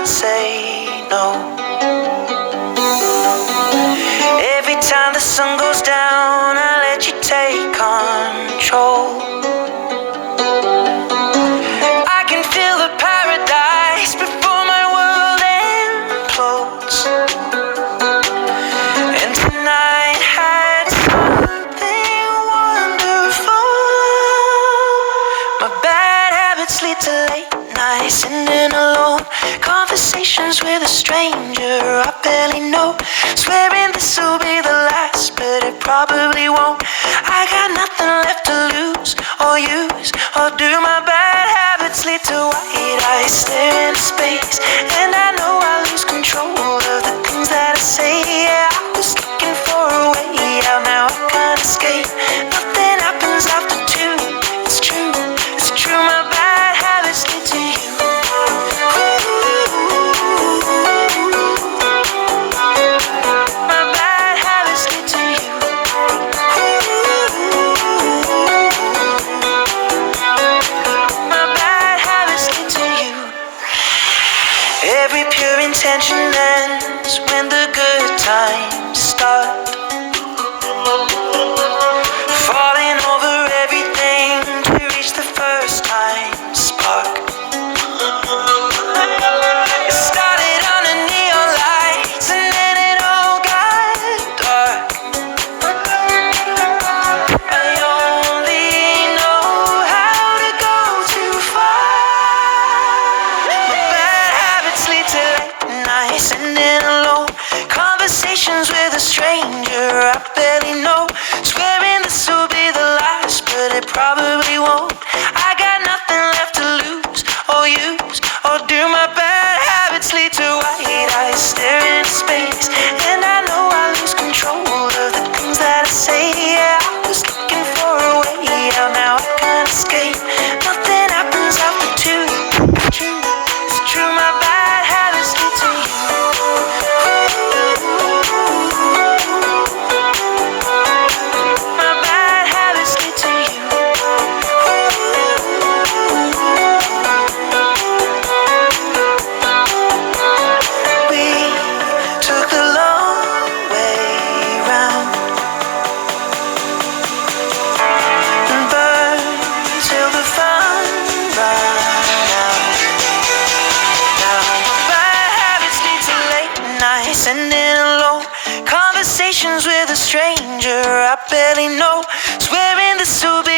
can't say no. Every time the sun goes down, I let you take control. I can feel the paradise before my world implodes. And tonight had something wonderful. My bad habits lead to late nights, sitting alone, conversations with a stranger I barely know, swearing this will be the last, but it probably won't. I got nothing left to lose or use or do. My bad habits lead to white eyes stare into space, and I know I lose control of the things that I say. Yeah, I was looking for a way out, now I can't escape. Nothing happens after two. It's true, it's true. My bad habits lead to you. My bad habits lead to you. My bad habits lead to you. Every pure intention ends when the good times start. Falling over everything to reach the first time spark. It started under neon lights and then it all got dark. I only know how to go too far. My bad habits lead to late nights, sitting alone, conversations with a stranger I barely know, swearing this will be the last, but it probably won't. I got nothing left to lose or use or do. My bad habits lead to white eyes stare into space, and I know I lose control of the things that I say. Yeah, I was looking for a way out, now I can't escape. Nothing happens after two. It's true, it's true. My bad habits lead to you. My bad habits lead to you. We took the long way round and burned till the fun ran out. Now my bad habits lead to late nights, sitting alone, conversations with a stranger I barely know, swearing this will be